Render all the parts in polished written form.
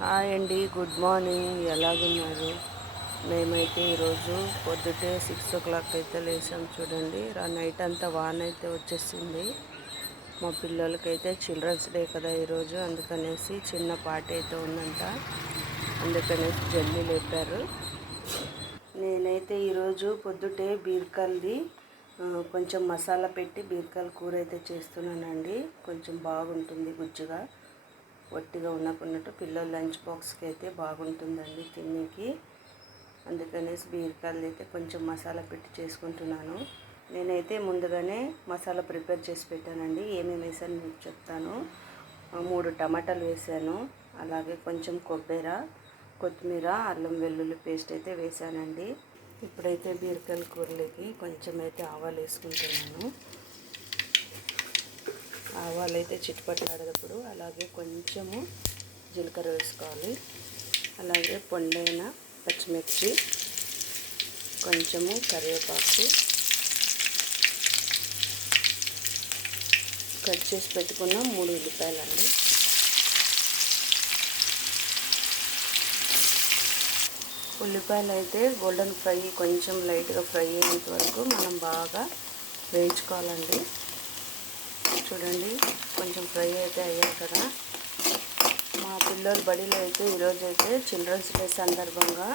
Hi అండి, good morning. ఎలాగున్నారు? మేమైతే ఈరోజు పొద్దుటే 6 o'clock అయితే లేసాం. చూడండి, నైట్ అంతా వాన అయితే వచ్చేసింది. మా పిల్లలకైతే చిల్డ్రన్స్ డే కదా ఈరోజు, అందుకనేసి చిన్న పార్టీ అయితే ఉందంట. అందుకనేసి జల్దీ లేపారు. నేనైతే ఈరోజు పొద్దుటే బీరకాయది కొంచెం మసాలా పెట్టి బీరకాయల కూర అయితే చేస్తున్నానండి. కొంచెం బాగుంటుంది, గుజ్జుగా ఒట్టిగా ఉన్నట్టు పిల్లల లంచ్ బాక్స్కి అయితే బాగుంటుందండి తినేకి. అందుకనేసి బీరకాయలు అయితే కొంచెం మసాలా పెట్టి చేసుకుంటున్నాను. నేనైతే ముందుగానే మసాలా ప్రిపేర్ చేసి పెట్టానండి. ఏమేమి వేసాను మీకు చెప్తాను. 3 టమాటాలు వేసాను, అలాగే కొంచెం కొబ్బరి, కొత్తిమీర, అల్లం వెల్లుల్లి పేస్ట్ అయితే వేసానండి. ఇప్పుడైతే బీరకాయల కూరలోకి కొంచెం అయితే ఆవాలు వేసుకుంటున్నాను. ఆవాలు అయితే చిట్టుపట్లాడేటప్పుడు అలాగే కొంచెము జీలకర్ర వేసుకోవాలి. అలాగే పొండైన పచ్చిమిర్చి, కొంచెము కరివేపాకు, కట్ చేసి పెట్టుకున్న 3 ఉల్లిపాయలండి. ఉల్లిపాయలు అయితే గోల్డెన్ ఫ్రై, కొంచెం లైట్గా ఫ్రై అయ్యేంత వరకు మనం బాగా వేయించుకోవాలండి. చూడండి, కొంచెం ఫ్రై అయితే అయ్యాయి కదా. మా పిల్లల బడిలో అయితే ఈరోజు అయితే చిల్డ్రన్స్ డే సందర్భంగా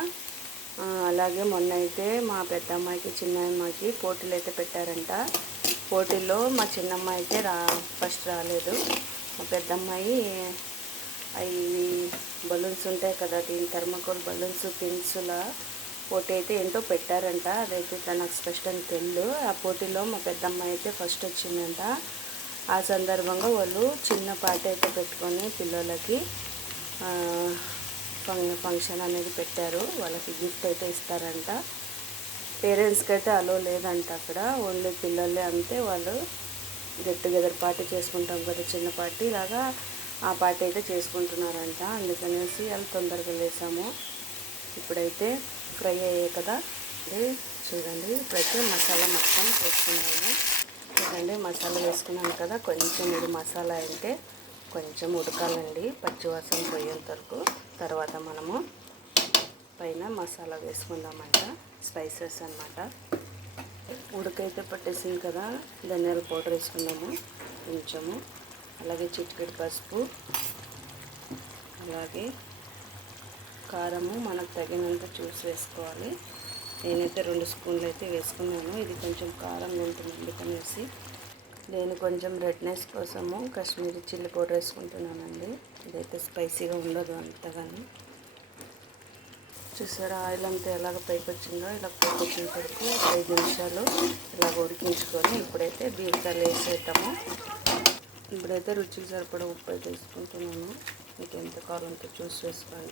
అలాగే మొన్న అయితే మా పెద్దమ్మాయికి చిన్నమ్మాయికి పోటీలు అయితే పెట్టారంట. పోటీల్లో మా చిన్నమ్మాయి అయితే ఫస్ట్ రాలేదు. మా పెద్దమ్మాయి అవి బలూన్స్ ఉంటాయి కదా, దీని థర్మాకోల్ బలూన్స్ పిన్సుల పోటీ అయితే ఏంటో పెట్టారంట. అదైతే తనకు స్పెషల్ అని తెలియదు. ఆ పోటీలో మా పెద్దమ్మాయి అయితే ఫస్ట్ వచ్చిందంట. ఆ సందర్భంగా వాళ్ళు చిన్న పార్టీ అయితే పెట్టుకొని పిల్లలకి ఫంక్షన్ అనేది పెట్టారు. వాళ్ళకి గిఫ్ట్ అయితే ఇస్తారంట. పేరెంట్స్కి అయితే అలో లేదంట అక్కడ, ఓన్లీ పిల్లలే అంతే. వాళ్ళు గెట్ టుగెదర్ పార్టీ చేసుకుంటాం కదా, చిన్న పార్టీ లాగా ఆ పార్టీ అయితే చేసుకుంటున్నారంట. అందుకనేసి వాళ్ళు తొందరగా లేసాము. ఇప్పుడైతే ఫ్రై అయ్యాయి కదా, చూడండి. ఇప్పుడైతే మసాలా మొత్తం వేసుకున్నాము. చూడండి, మసాలా వేసుకున్నాను కదా. కొంచెం ఇది మసాలా అయితే కొంచెం ఉడకాలండి, పచ్చివాసన పోయేంత వరకు. తర్వాత మనము పైన మసాలా వేసుకుందామంట, స్పైసెస్ అన్నమాట. ఉడకైతే పట్టేసింది కదా, ధనియాల పౌడర్ వేసుకుందాము కొంచెము, అలాగే చిటికెడు పసుపు, అలాగే కారము మనకు తగినంత చూసి వేసుకోవాలి. నేనైతే 2 స్పూన్లు అయితే వేసుకున్నాను. ఇది కొంచెం కారంగా ఉంటుంది అందుకనేసి. నేను కొంచెం రెడ్నెస్ కోసము కాశ్మీరీ చిల్లీ పౌడర్ వేసుకుంటున్నానండి. ఇదైతే స్పైసీగా ఉండదు అంతగాని. చూసారా, ఆయిల్ అంతా ఎలాగ పైకి వచ్చిందో, ఇలా పైకి వచ్చిన వరకు 5 నిమిషాలు ఇలాగ ఉడికించుకొని ఇప్పుడైతే బీరకాయలు వేసేద్దాము. ఇప్పుడైతే రుచికి సరిపడా ఉప్పు అయితే వేసుకుంటున్నాను. మీకు ఎంత కావాలంటే చూసి వేసుకోండి.